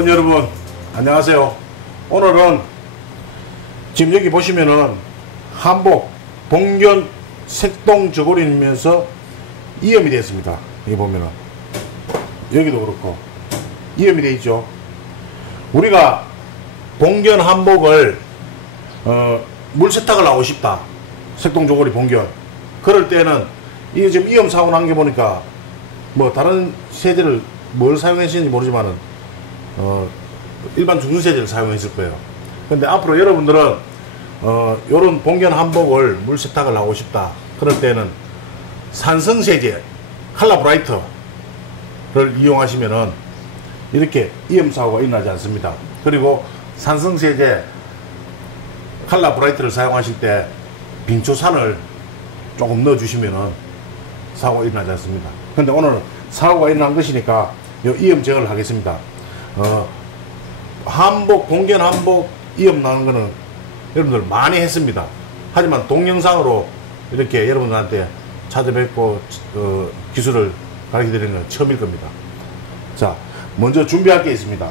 회원 여러분 안녕하세요. 오늘은 지금 여기 보시면은 한복 봉견 색동 저고리면서 이염이 되어 있습니다. 여기 보면은 여기도 그렇고 이염이 되어 있죠. 우리가 봉견 한복을 물 세탁을 하고 싶다, 색동 저고리 봉견, 그럴 때는 이게 지금 이염 사고 난 게 보니까 뭐 다른 세제를 뭘 사용했는지 모르지만은 일반 중수세제를 사용했을 거예요. 근데 앞으로 여러분들은 요런 봉견 한복을 물 세탁을 하고 싶다, 그럴 때는 산성세제 칼라 브라이터를 이용하시면은 이렇게 이염 사고가 일어나지 않습니다. 그리고 산성세제 칼라 브라이트를 사용하실 때 빙초산을 조금 넣어주시면은 사고가 일어나지 않습니다. 근데 오늘 사고가 일어난 것이니까 요 이염 제거를 하겠습니다. 한복, 봉견 한복 이염 나는 거는 여러분들 많이 했습니다. 하지만 동영상으로 이렇게 여러분들한테 찾아뵙고 기술을 가르쳐 드리는 건 처음일 겁니다. 자, 먼저 준비할 게 있습니다.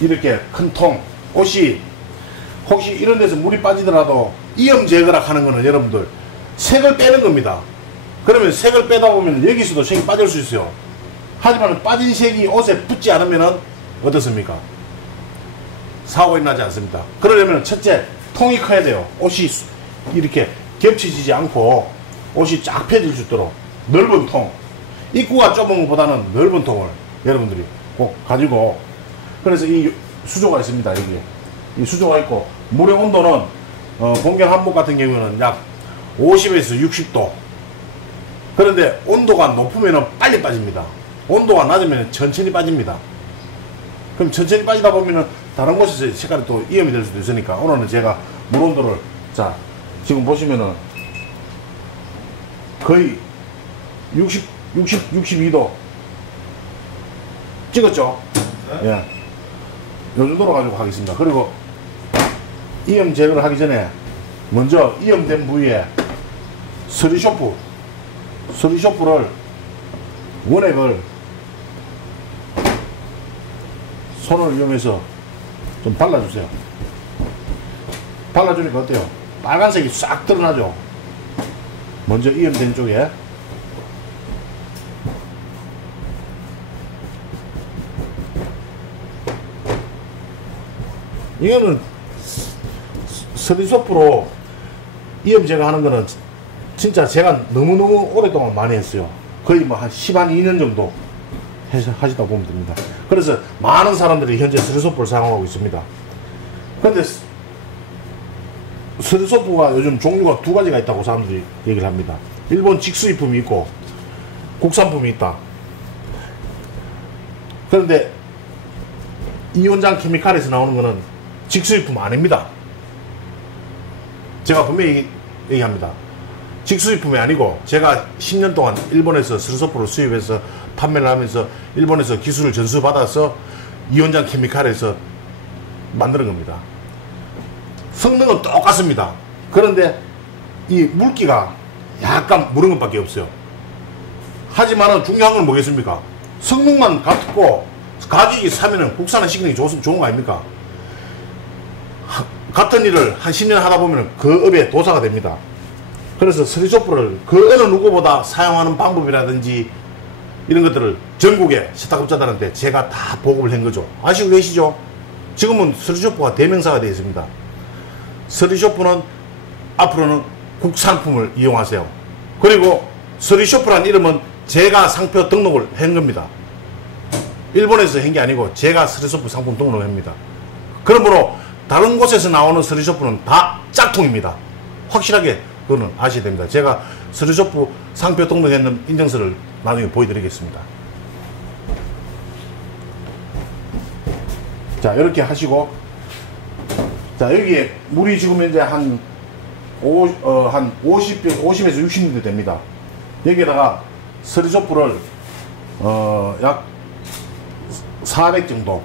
이렇게 큰 통, 옷이 혹시 이런 데서 물이 빠지더라도 이염 제거라 하는 거는 여러분들 색을 빼는 겁니다. 그러면 색을 빼다 보면 여기서도 색이 빠질 수 있어요. 하지만 빠진 색이 옷에 붙지 않으면 어떻습니까? 사고가 일어나지 않습니다. 그러려면 첫째, 통이 커야 돼요. 옷이 이렇게 겹쳐지지 않고 옷이 쫙 펴질 수 있도록 넓은 통, 입구가 좁은 것보다는 넓은 통을 여러분들이 꼭 가지고, 그래서 이 수조가 있습니다. 여기 이 수조가 있고, 물의 온도는 봉견 한복 같은 경우는 약 50에서 60도. 그런데 온도가 높으면 빨리 빠집니다. 온도가 낮으면 천천히 빠집니다. 그럼 천천히 빠지다 보면은 다른 곳에서 색깔이 또 이염이 될 수도 있으니까, 오늘은 제가 물 온도를, 자, 지금 보시면은 거의 62도 찍었죠? 네? 예. 요 정도로 가지고 하겠습니다. 그리고 이염 제거를 하기 전에 먼저 이염된 부위에 서리쇼프를 원액을 손을 이용해서 좀 발라주세요. 발라주니까 어때요? 빨간색이 싹 드러나죠? 먼저 이염된 쪽에 이거는 서리소프로 이염 제거하는 거는 진짜 제가 너무너무 오랫동안 많이 했어요. 거의 뭐 한 2년 정도 하시다 보면 됩니다. 그래서 많은 사람들이 현재 서리소프를 사용하고 있습니다. 근데 서리소프가 요즘 종류가 두 가지가 있다고 사람들이 얘기를 합니다. 일본 직수입품이 있고 국산품이 있다. 그런데 이온장 케미칼에서 나오는 거는 직수입품 아닙니다. 제가 분명히 얘기합니다. 직수입품이 아니고, 제가 10년 동안 일본에서 서리소프를 수입해서 판매를 하면서 일본에서 기술을 전수받아서 이온장 케미칼에서 만드는 겁니다. 성능은 똑같습니다. 그런데 이 물기가 약간 무른 것밖에 없어요. 하지만 중요한 건 뭐겠습니까? 성능만 같고 가격이 싸면은 국산화 시키는 게 좋은 거 아닙니까? 같은 일을 한 10년 하다 보면 그 업에 도사가 됩니다. 그래서 서리소프를 그 어느 누구보다 사용하는 방법이라든지 이런 것들을 전국의 세탁업자들한테 제가 다 보급을 한 거죠. 아시고 계시죠? 지금은 서리소프가 대명사가 되어 있습니다. 서리소프는 앞으로는 국산품을 이용하세요. 그리고 서리소프란 이름은 제가 상표 등록을 한 겁니다. 일본에서 한 게 아니고 제가 서리소프 상품 등록을 합니다. 그러므로 다른 곳에서 나오는 서리소프는 다 짝퉁입니다. 확실하게 그거는 아셔야 됩니다. 제가 서리소프 상표 등록했는 인증서를 나중에 보여드리겠습니다. 자, 이렇게 하시고, 자, 여기에 물이 지금 이제 한 50에서 60ml 됩니다. 여기에다가 서리소프를 약 400 정도.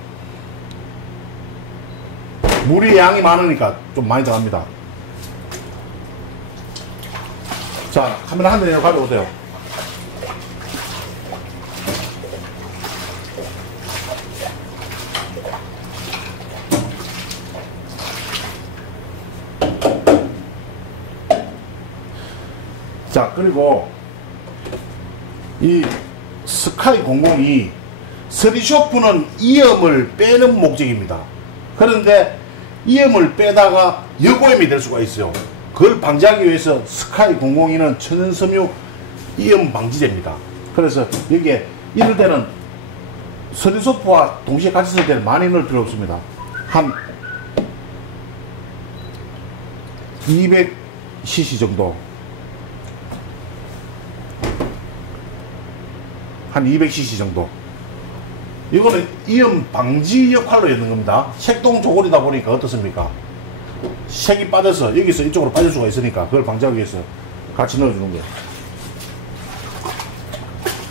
물이 양이 많으니까 좀 많이 들어갑니다. 자, 카메라 한 대 가져오세요. 자, 그리고 이 스카이 002 서리쇼프는 이염을 빼는 목적입니다. 그런데 이염을 빼다가 여고염이 될 수가 있어요. 그걸 방지하기 위해서 스카이 002는 천연섬유 이염 방지제입니다. 그래서 여기에 이럴 때는 서리소프와 동시에 같이 쓸 때는 많이 넣을 필요 없습니다. 한 200cc 정도, 한 200cc 정도. 이거는 이염 방지 역할로 있는 겁니다. 색동 조골이다 보니까 어떻습니까? 색이 빠져서 여기서 이쪽으로 빠질 수가 있으니까 그걸 방지하기 위해서 같이 넣어주는 거예요.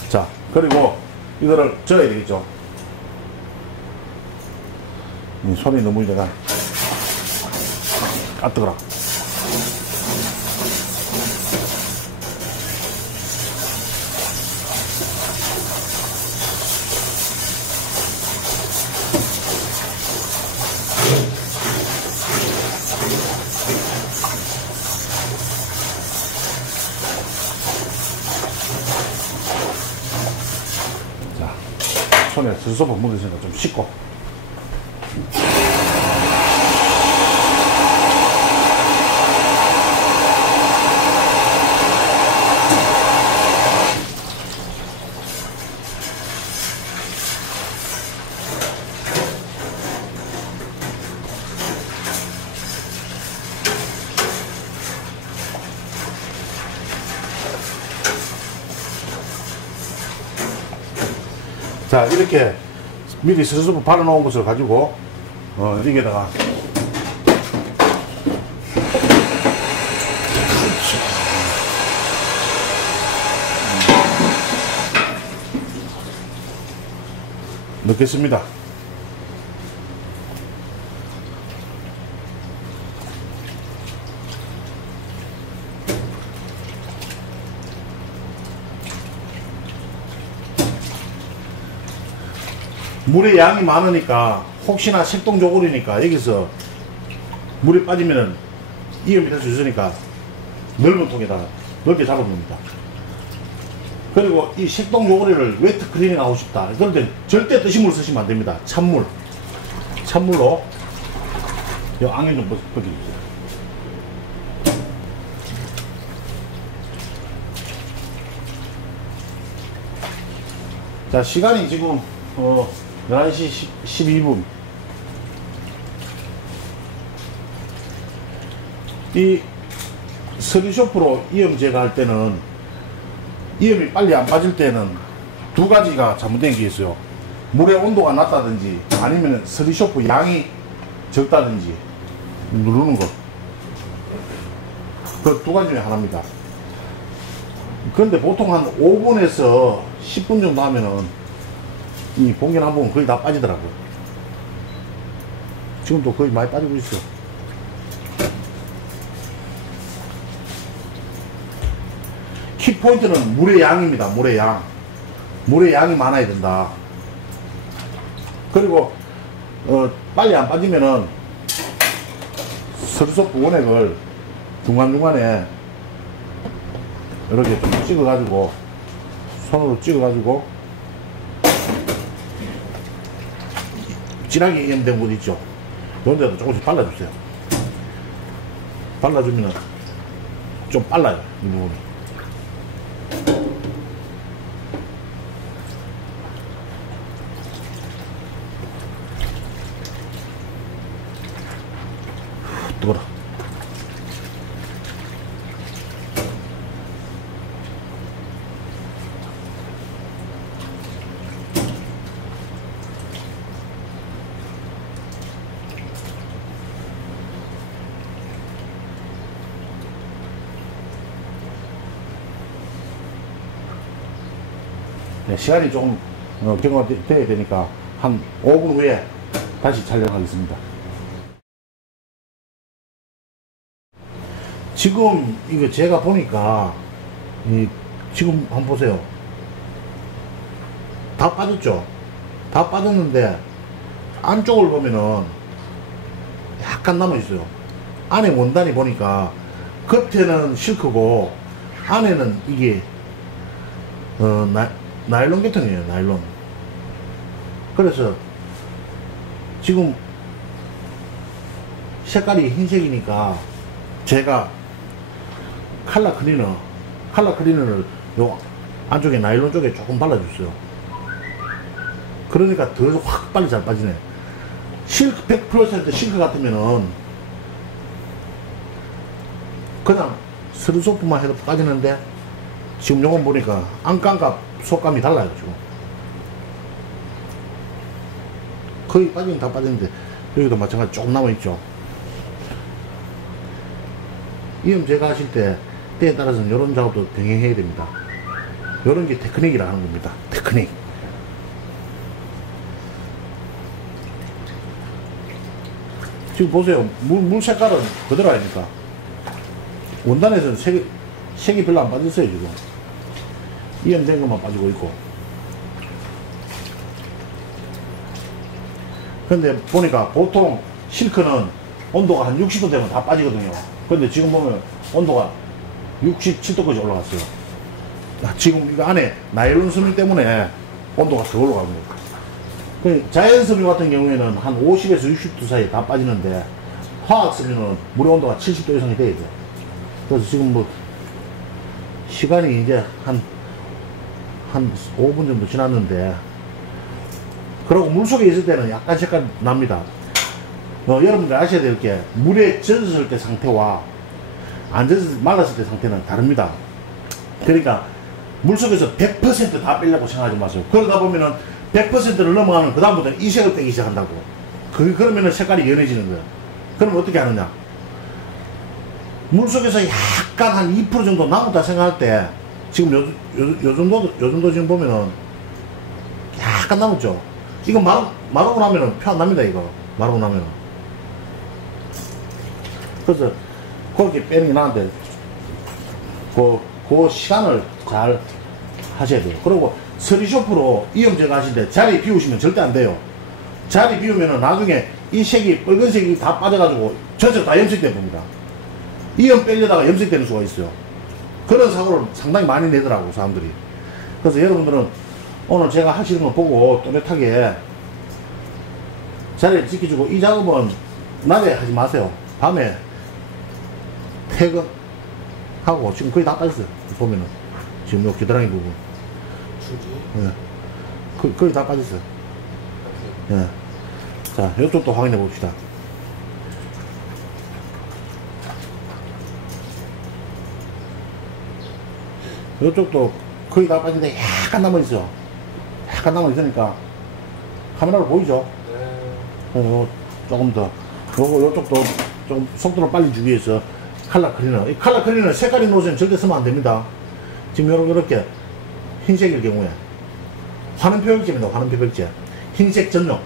자, 그리고 이거를 져야 되겠죠. 손이 너무 내가 뜨거라. 자, 손에 서리소프 묻으니까 좀 씻고. 자, 이렇게 미리 서리소프 발라놓은 것을 가지고 여기에다가 넣겠습니다. 물의 양이 많으니까 혹시나 색동조골이니까 여기서 물이 빠지면은 이염이 될 수 있으니까 넓은 통에다가 넓게 잡아줍니다. 그리고 이 색동조골이를 웨트 클리닝 하고 싶다. 그런데 절대 뜨신 물 쓰시면 안 됩니다. 찬물로 이 안경 좀 벗겨주세요. 자, 시간이 지금 11시 12분. 이 서리쇼프로 이염 제거할 때는 이염이 빨리 안 빠질 때는 두 가지가 잘못된 게 있어요. 물의 온도가 낮다든지 아니면 서리쇼프 양이 적다든지 누르는 것. 그 두 가지 중에 하나입니다. 그런데 보통 한 5분에서 10분 정도 하면은 이 봉견 한 부분 거의 다 빠지더라고요. 지금도 거의 많이 빠지고 있어요. 키포인트는 물의 양입니다. 물의 양. 물의 양이 많아야 된다. 그리고 빨리 안 빠지면은 서리소프 원액을 중간중간에 이렇게 좀 찍어가지고 손으로 찍어가지고 진하게 이염된 곳 있죠. 이런 데도 조금씩 발라주세요. 발라주면 좀 빨라요, 이 부분이. 뜨거라. 네, 시간이 조금 경과되어야 되니까 한 5분 후에 다시 촬영하겠습니다. 지금 이거 제가 보니까 지금 한번 보세요. 다 빠졌죠? 다 빠졌는데 안쪽을 보면은 약간 남아 있어요. 안에 원단이 보니까 겉에는 실크고 안에는 이게 나일론 계통이에요. 나일론. 그래서 지금 색깔이 흰색이니까 제가 칼라 클리너를 요 안쪽에 나일론 쪽에 조금 발라줬어요. 그러니까 더 확 빨리 잘 빠지네. 실크 100% 실크 같으면은 그냥 스르소프만 해도 빠지는데 지금 요건 보니까 안감과 속감이 달라요. 지금 거의 빠지면 다 빠지는데 여기도 마찬가지 조금 남아있죠. 이음 제거하실 때 때에 따라서는 이런 작업도 병행해야 됩니다. 이런 게 테크닉이라 하는 겁니다. 테크닉. 지금 보세요. 물 색깔은 그대로 아닙니까? 원단에서는 색이 별로 안 빠졌어요. 지금 이염된 것만 빠지고 있고. 근데 보니까 보통 실크는 온도가 한 60도 되면 다 빠지거든요. 근데 지금 보면 온도가 67도까지 올라갔어요. 지금 이거 안에 나일론 섬유 때문에 온도가 더 올라갑니다. 자연 섬유 같은 경우에는 한 50에서 60도 사이에 다 빠지는데 화학 섬유는 물의 온도가 70도 이상이 돼야 돼요. 그래서 지금 뭐 시간이 이제 한 5분 정도 지났는데, 그리고 물속에 있을 때는 약간 색깔 납니다. 여러분들 아셔야 될 게 물에 젖었을 때 상태와 안 젖었을 때 말랐을 때 상태는 다릅니다. 그러니까 물속에서 100% 다 빼려고 생각하지 마세요. 그러다 보면은 100%를 넘어가면 그 다음부터는 이 색을 빼기 시작한다고. 그러면은 색깔이 연해지는 거예요. 그럼 어떻게 하느냐? 물속에서 약간 한 2% 정도 남았다 생각할 때, 지금 요 정도 지금 보면은 약간 남았죠? 이거 마르고 나면은 표 안 납니다, 이거. 마르고 나면은. 그래서 그렇게 빼는 게 나은데, 그 시간을 잘 하셔야 돼요. 그리고 서리쇼프로 이염 제거하실 때 자리 비우시면 절대 안 돼요. 자리 비우면은 나중에 이 색이, 빨간색이 다 빠져가지고 전체 다 염색돼 봅니다. 이염 빼려다가 염색되는 수가 있어요. 그런 사고를 상당히 많이 내더라고, 사람들이. 그래서 여러분들은 오늘 제가 하시는 거 보고 또렷하게 자리를 지켜주고, 이 작업은 낮에 하지 마세요. 밤에 퇴근하고, 지금 거의 다 빠졌어요. 보면은. 지금 요 겨드랑이 부분. 예. 거의 다 빠졌어요. 예. 자, 이쪽도 확인해 봅시다. 이쪽도 거의 다 빠진데 약간 남아있어. 약간 남아있으니까 카메라로 보이죠? 네. 조금 더. 요쪽도 좀 속도를 빨리 주기 위해서 칼라 클리너. 이 칼라 클리너 색깔이 놓으면 절대 쓰면 안 됩니다. 지금 요렇게 흰색일 경우에 화는 표백제입니다. 화는 표백제. 흰색 전용.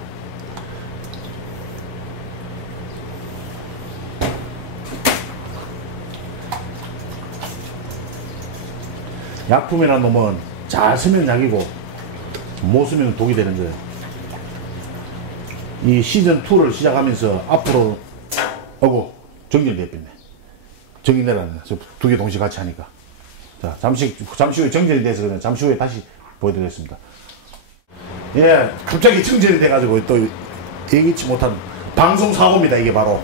약품이라는 놈은 잘 쓰면 약이고 못 쓰면 독이 되는 거예요. 이 시즌2를 시작하면서 앞으로 정전됐네. 정이 내려놨네. 두 개 동시에 같이 하니까. 자, 잠시 후에 정전이 돼서 그냥 잠시 후에 다시 보여드리겠습니다. 예, 갑자기 정전이 돼가지고 또 예기치 못한 방송사고입니다, 이게 바로.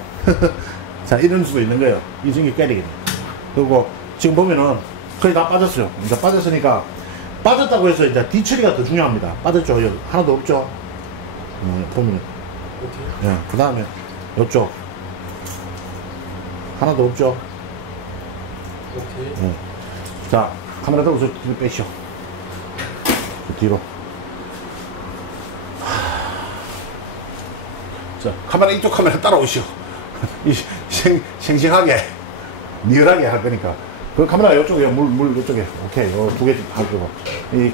자, 이런 수도 있는 거예요. 이 전기 깨야 되겠네. 그리고 지금 보면은 거의 다 빠졌어요. 이제 빠졌으니까, 빠졌다고 해서 이제 뒤처리가 더 중요합니다. 빠졌죠? 여기 하나도 없죠? 보면은. 예, 그 다음에 이쪽 하나도 없죠? 오케이. 예. 자, 카메라 들어서 뒤로 빼시오. 뒤로. 자, 이쪽 카메라 따라오시오. 생생하게, 리얼하게 할 거니까. 그 카메라 이쪽에, 물 이쪽에. 오케이. 두 개 하고. 이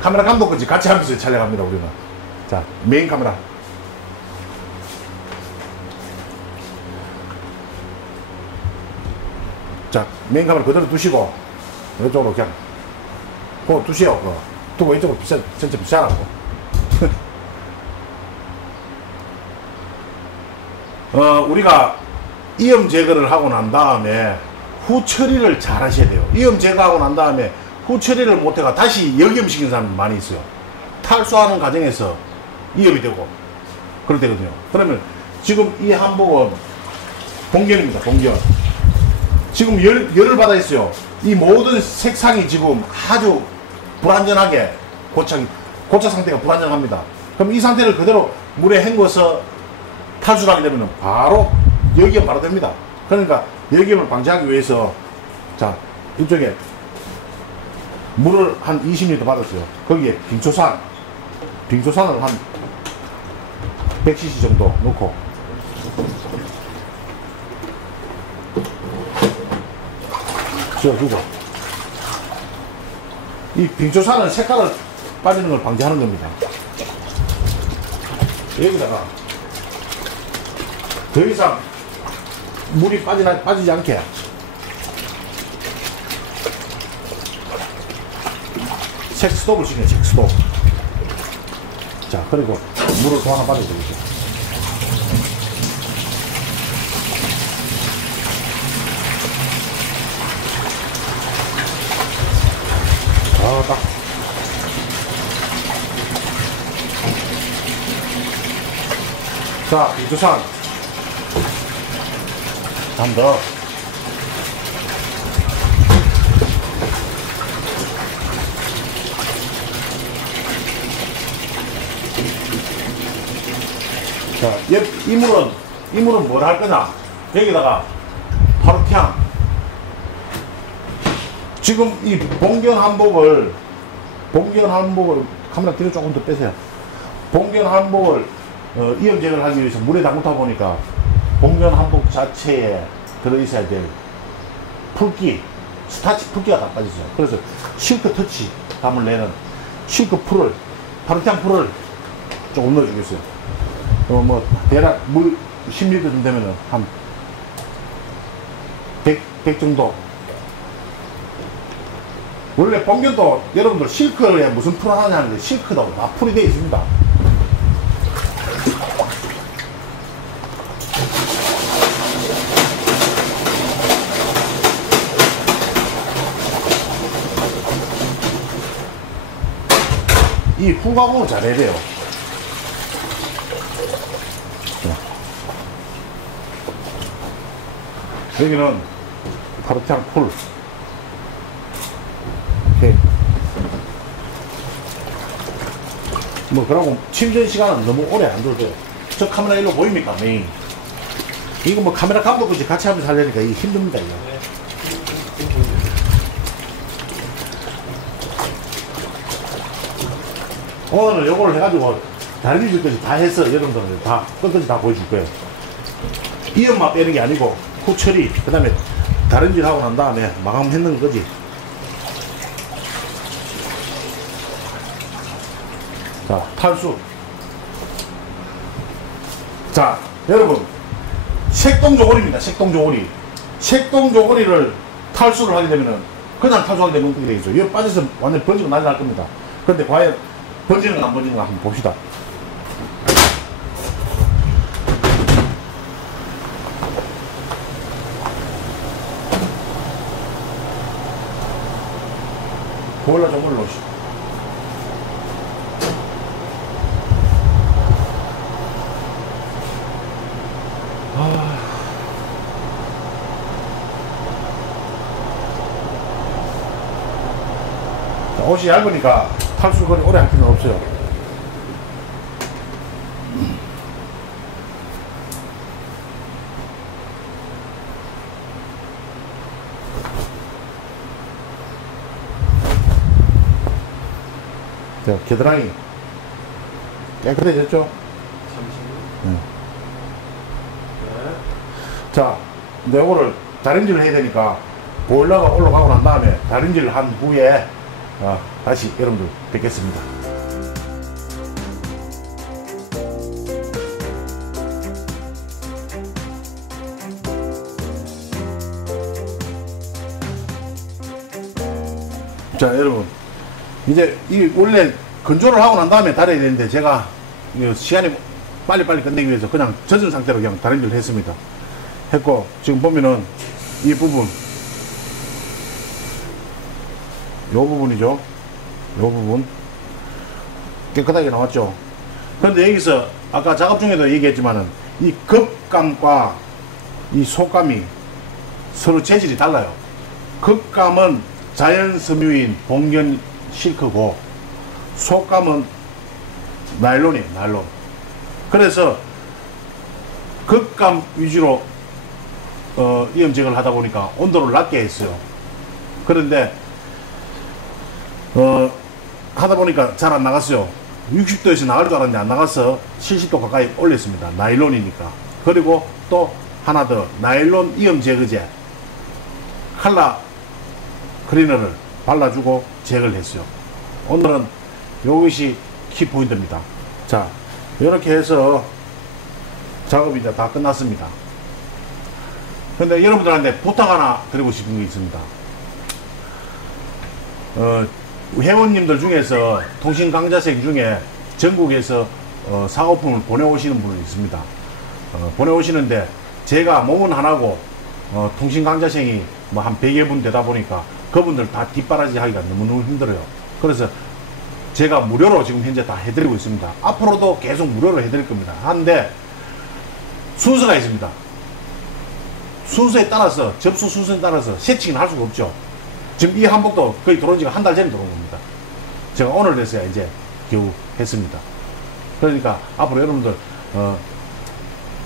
카메라 감독까지 같이 하면서 촬영합니다, 우리는. 자, 메인 카메라. 자, 메인 카메라 그대로 두시고, 이쪽으로 그냥, 그거 두시오. 그거. 두고 이쪽으로 전체 비싸라고. 우리가 이염 제거를 하고 난 다음에 후 처리를 잘 하셔야 돼요. 이염 제거하고 난 다음에 후 처리를 못해가 다시 역염시키는 사람이 많이 있어요. 탈수하는 과정에서 이염이 되고 그럴 때거든요. 그러면 지금 이 한복은 봉견입니다. 봉견. 지금 열을 받아 있어요. 이 모든 색상이 지금 아주 불안전하게 고착 상태가 불안정합니다. 그럼 이 상태를 그대로 물에 헹궈서 탈수를 하게 되면 바로 역이염 바로 됩니다. 그러니까 역이염을 방지하기 위해서 자 이쪽에 물을 한 20리터 받았어요. 거기에 빙초산을 한 100cc 정도 넣고 지어주고 이 빙초산은 색깔을 빠지는 걸 방지하는 겁니다. 여기다가 더 이상 물이 빠지지 않게 색스톱을 시켜요. 색스톱. 자 그리고 물을 더 하나 빠져야 되겠죠. 딱. 자, 빙초산. 한 번 더. 자, 이물은 뭘 할 거냐? 여기다가 파르티앙. 지금 이 봉견 한복을 카메라 뒤로 조금 더 빼세요. 봉견 한복을 이염 제거를 하기 위해서 물에 담그다 보니까 봉견 한복 자체에 들어있어야 될 풀기, 스타치 풀기가 다 빠졌어요. 그래서 실크 터치 감을 내는 실크 풀을, 파르티앙 풀을 조금 넣어주겠어요. 뭐 대략 물 10리터 정도 되면은 한 100 정도. 원래 봉견도 여러분들 실크에 무슨 풀을 하냐 하는데 실크도 다 풀이 되어 있습니다. 이 후가공을 잘해야 돼요. 여기는 파르티앙 풀. 이렇게. 뭐, 그러고, 침전 시간은 너무 오래 안 둬도 돼요. 저 카메라 일로 보입니까? 메인. 이거 뭐 카메라 감독 이제 같이 하면서 하려니까 이게 힘듭니다, 이거. 오늘 요거를 해가지고 다른 일들까지 다 해서 여러분들 다 끝까지 다 보여줄 거예요. 이음만 빼는 게 아니고 후 처리, 그 다음에 다른 일 하고 난 다음에 마감했는 거지. 자, 탈수. 자, 여러분 색동조골입니다. 색동조골이. 색동조골이를 탈수를 하게 되면은 그냥 탈수하게 되면 어떻게 되겠죠? 이거 빠져서 완전 번지고 난리 날 겁니다. 그런데 과연 번지는가 안 번지는가 한번 봅시다. 보일러 저물로 놓으시죠. 옷이 얇으니까 탈수 거리 오래 할 필요는 없어요. 자, 겨드랑이 깨끗해졌죠? 네. 자, 근데 이거를 다림질을 해야 되니까 보일러가 올라가고 난 다음에 다림질을 한 후에 다시 여러분들 뵙겠습니다. 자, 여러분 이제 이 원래 건조를 하고 난 다음에 달아야 되는데 제가 시간이 빨리빨리 끝내기 위해서 그냥 젖은 상태로 그냥 다림질을 했습니다. 했고 지금 보면은 이 부분 부분이죠. 요 부분 깨끗하게 나왔죠. 그런데 여기서 아까 작업 중에도 얘기했지만은 이 겉감과 이 속감이 서로 재질이 달라요. 겉감은 자연 섬유인 봉견 실크고 속감은 나일론이에요. 나일론. 그래서 겉감 위주로 이염 제거를 하다 보니까 온도를 낮게 했어요. 그런데 하다 보니까 잘 안 나갔어요. 60도에서 나갈 줄 알았는데 안 나가서 70도 가까이 올렸습니다. 나일론이니까. 그리고 또 하나 더 나일론 이염 제거제 칼라 클리너를 발라주고 제거를 했어요. 오늘은 이것이 키포인트입니다. 자, 이렇게 해서 작업이 이제 다 끝났습니다. 근데 여러분들한테 부탁 하나 드리고 싶은 게 있습니다. 회원님들 중에서 통신 강좌생 중에 전국에서 사고품을 보내오시는 분이 있습니다. 보내오시는데 제가 몸은 하나고 통신 강좌생이 뭐 한 100여 분 되다 보니까 그분들 다 뒷바라지 하기가 너무너무 힘들어요. 그래서 제가 무료로 지금 현재 다 해드리고 있습니다. 앞으로도 계속 무료로 해드릴 겁니다. 한데 순서가 있습니다. 순서에 따라서, 접수 순서에 따라서 세팅을 할 수가 없죠. 지금 이 한복도 거의 들어온 지가 한 달 전에 들어온 겁니다. 제가 오늘 돼서야 이제 겨우 했습니다. 그러니까 앞으로 여러분들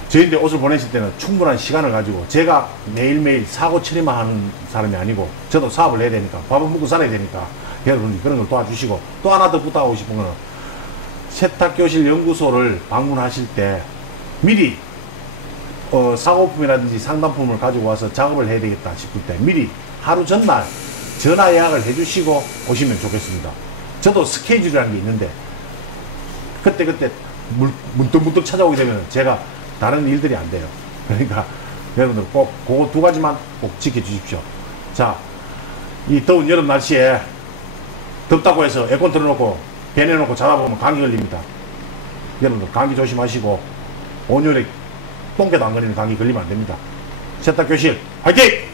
저희한테 옷을 보내실 때는 충분한 시간을 가지고, 제가 매일매일 사고 처리만 하는 사람이 아니고 저도 사업을 해야 되니까, 밥은 먹고 살아야 되니까 여러분이 그런 걸 도와주시고, 또 하나 더 부탁하고 싶은 거는 세탁교실 연구소를 방문하실 때 미리 사고품이라든지 상담품을 가지고 와서 작업을 해야 되겠다 싶을 때 미리 하루 전날 전화 예약을 해주시고 오시면 좋겠습니다. 저도 스케줄이라는 게 있는데 그때 문득문득 찾아오게 되면 제가 다른 일들이 안 돼요. 그러니까 여러분들 꼭 그거 두 가지만 꼭 지켜주십시오. 자, 이 더운 여름 날씨에 덥다고 해서 에어컨 틀어놓고 배 내놓고 자다 보면 감기 걸립니다. 여러분들 감기 조심하시고 온열에 똥개도 안 걸리는 감기 걸리면 안 됩니다. 세탁교실 화이팅!